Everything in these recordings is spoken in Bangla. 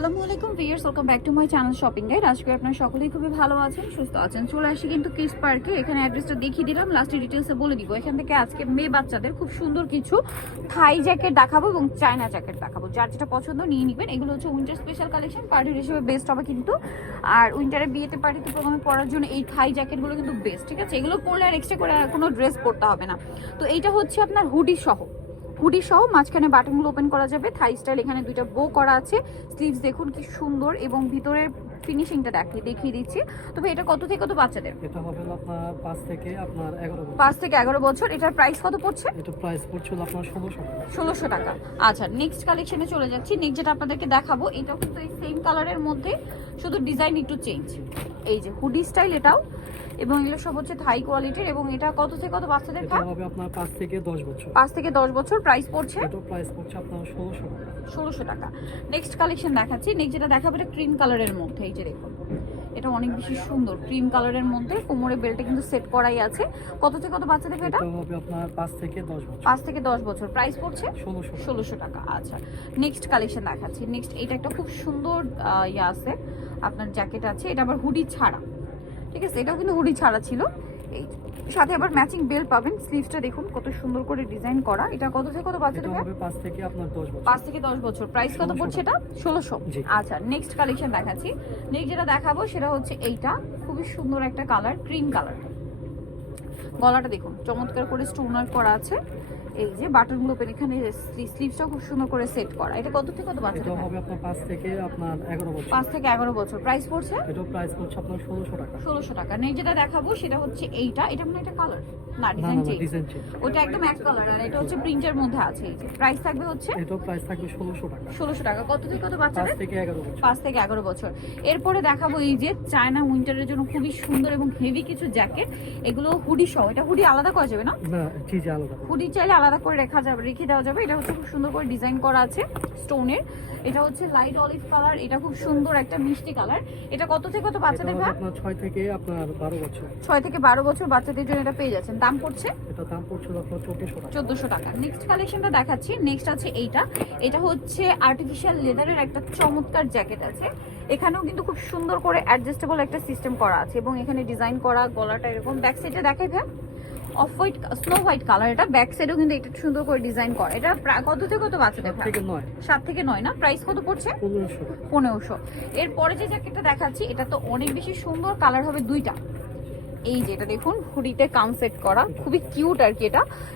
আসসালামু আলাইকুম viewers, welcome back to my channel shopping guide. আজকে আপনারা সকলেই খুবই ভালো আছেন, সুস্থ আছেন। চলে আসি কিন্তু কিডস পার্কে। এখানে অ্যাড্রেসটা দেখিয়ে দিলাম, লাস্টে ডিটেলসে বলে দিব। এখান থেকে আজকে মেয়ে বাচ্চাদের খুব সুন্দর কিছু থাই জ্যাকেট দেখাবো এবং চায়না জ্যাকেট দেখাবো। যার যেটা পছন্দ নিয়ে নেবেন। এগুলো হচ্ছে উইন্টার স্পেশাল কালেকশন, পার্টির হিসেবে বেস্ট হবে কিন্তু। আর উইন্টারে বিয়েতে পার্টিতে প্রোগ্রামে পরার জন্য এই থাই জ্যাকেটগুলো কিন্তু বেস্ট, ঠিক আছে? এগুলো পরলে আর এক্সট্রা করে কোনো ড্রেস পরতে হবে না। তো এইটা হচ্ছে আপনার হুডি সহ মাঝখানে বাটনগুলো ওপেন করা যাবে। থাই স্টাইল, এখানে দুইটা বো করা আছে। স্লিভস দেখুন কি সুন্দর এবং ভিতরের ফিনিশিংটা দেখিয়ে দিচ্ছি। তবে এটা কত থেকে কত বাচ্চাদের? এটা হবে আপনার 5 থেকে আপনার 11 বছর। 5 থেকে 11 বছর। এটার প্রাইস কত পড়ছে? এটা প্রাইস পড়ছে আপনার 1600 টাকা। 1600 টাকা। আচ্ছা, নেক্সট কালেকশনে চলে যাচ্ছি। নেক্সট যেটা আপনাদেরকে দেখাবো, এটাও কিন্তু এই সেম কালারের মধ্যে, শুধু ডিজাইন একটু চেঞ্জ। এই যে হুডি স্টাইল এটাও, এবং এগুলো সব হচ্ছে থাই কোয়ালিটির। এবং এটা কত থেকে কত বাচ্চাদের? এটা হবে আপনার 5 থেকে 10 বছর। 5 থেকে 10 বছর। প্রাইস পড়ছে? এটা প্রাইস পড়ছে আপনার 1600 টাকা। 1600 টাকা। নেক্সট কালেকশন দেখাচ্ছি। নেক্সট যেটা দেখাবো এটা ক্রিম কালারের মধ্যে। এই যে দেখুন, এটা অনেক বেশি সুন্দর ক্রিম কালারের মধ্যে। কোমরে বেল্টে কিন্তু সেট করাই আছে। কত থেকে কত বাচ্চাদের এটা? এটা হবে আপনার 5 থেকে 10 বছর। 5 থেকে 10 বছর। প্রাইস পড়ছে 1600 টাকা। আচ্ছা, নেক্সট কালেকশন দেখাচ্ছি। নেক্সট এটা একটা খুব সুন্দর ইয়ে আছে, আপনার জ্যাকেট আছে। এটা আবার হুডি ছাড়া, ঠিক আছে? এটাও কিন্তু হুডি ছাড়া ছিল। এই সাথে আবার ম্যাচিং বেল্ট পাবেন। স্লিভসটা দেখুন কত সুন্দর করে ডিজাইন করা। এটা কত থেকে কত বাচ্চাদের? এটা হবে 5 থেকে আপনার 10 বছর। 5 থেকে 10 বছর। প্রাইস কত পড়ছে এটা? 1600। জি। আচ্ছা, নেক্সট কালেকশন দেখাচ্ছি। নেক্সট যেটা দেখাবো সেটা হচ্ছে এইটা, খুবই সুন্দর একটা কালার, ক্রিম কালার। গলাটা দেখুন চমৎকার করে স্টোনার করা আছে। এই যে বাটনগুলো পেন, এখানে স্লিভসটাও খুব সুন্দর করে সেট করা। এটা কত থেকে কত বাচ্চাদের? এটা হবে আপনার 5 থেকে আপনার 11 বছর। 5 থেকে 11 বছর। প্রাইস পড়ছে? এটা প্রাইস পড়ছে আপনার 1600 টাকা। 1600 টাকা। নেক্সট যেটা দেখাবো সেটা হচ্ছে এইটা। এটা মানে একটা কালার না, না ডিজাইন না চেঞ্জ। Design change. ওটা একদম এক কালার, আর এটা হচ্ছে প্রিন্টের মধ্যে আছে। এই যে প্রাইস থাকবে হচ্ছে এটা প্রাইস থাকবে 1600 টাকা। 1600 টাকা। কত থেকে কত বাচ্চাদের? 5 থেকে 11 বছর। 5 থেকে 11 বছর। এরপরে দেখাবো এই যে চায়না উইন্টারের জন্য খুবই সুন্দর এবং হেভি কিছু জ্যাকেট। এগুলো হুডি সহ। এটা হুডি আলাদা করা যাবে না? না জি জি আলাদা। হুডি চাইলে আলাদা করে রেখে দেওয়া যাবে। এটা হচ্ছে খুব সুন্দর করে ডিজাইন করা আছে স্টোনের। এটা হচ্ছে লাইট অলিভ কালার। এটা খুব সুন্দর একটা মিষ্টি কালার। এটা কত থেকে কত বাচ্চাদের? এটা আপনার 6 থেকে আপনার 12 বছর। 6 থেকে 12 বছর বাচ্চাদের জন্য এটা পেয়ে যাচ্ছেন। দাম পড়ছে? এটা দাম পড়ছে আপনার 1400 টাকা। নেক্সট কালেকশনটা দেখাচ্ছি। নেক্সট আছে এইটা। এটা হচ্ছে আর্টিফিশিয়াল লেদারের একটা চমৎকার জ্যাকেট আছে। এখানেও কিন্তু খুব সুন্দর করে অ্যাডজাস্টেবল একটা সিস্টেম করা আছে এবং এখানে ডিজাইন করা। গলাটা এরকম, ব্যাক সাইডে দেখাই ভাই off white, snow white colour. এটা ব্যাক সাইডেও কিন্তু একটু সুন্দর করে ডিজাইন করা। এটা কত থেকে কত বাচ্চাদের? 7 থেকে 9 না? প্রাইস কত পড়ছে? 1500। এরপরে যে জ্যাকেটটা দেখাচ্ছি এটা তো অনেক বেশি সুন্দর, কালার হবে দুইটা। এই যে এটা দেখুন হুডিতে কানসেট করা, খুবই কিউট আর কি।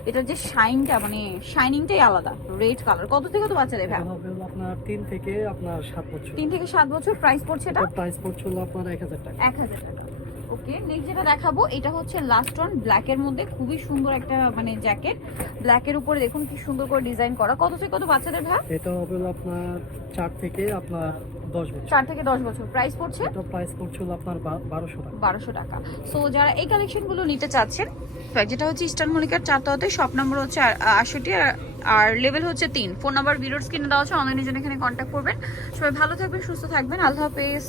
এটার যে শাইনটা, মানে শাইনিংটাই আলাদা। Red colour. কত থেকে কত বাচ্চাদের? ভাই আপনার 3 থেকে আপনার 7 বছর। 3 থেকে 7 বছর। প্রাইস পড়ছে এটা? প্রাইস পড়ছে আপনার 1000 টাকা। 1000 টাকা। ওকে, নেক্সট যেটা দেখাবো এটা হচ্ছে লাস্ট ওয়ান, ব্ল্যাকের মধ্যে খুবই সুন্দর একটা মানে জ্যাকেট। ব্ল্যাকের উপরে দেখুন কি সুন্দর করে ডিজাইন করা। কত থেকে কত বাচ্চাদের? ভাই এটা হবে আপনার 4 থেকে আপনার 10 বছর। 4 থেকে 10 বছর। প্রাইস পড়ছে? এটা প্রাইস পড়ছে আপনার 1200 টাকা। 1200 টাকা। সো যারা এই কালেকশনগুলো নিতে চাচ্ছেন, যেটা হচ্ছে ইস্টার্ন মল্লিকার 4 তলাতে, শপ নাম্বার হচ্ছে 68 আর লেভেল হচ্ছে 3। ফোন নাম্বার ভিডিওর স্ক্রিনে দেওয়া আছে, অনলাইনের জন্য এখানে কন্ট্যাক্ট করবেন। সবাই ভালো থাকবেন, সুস্থ থাকবেন। আল্লাহ হাফেজ।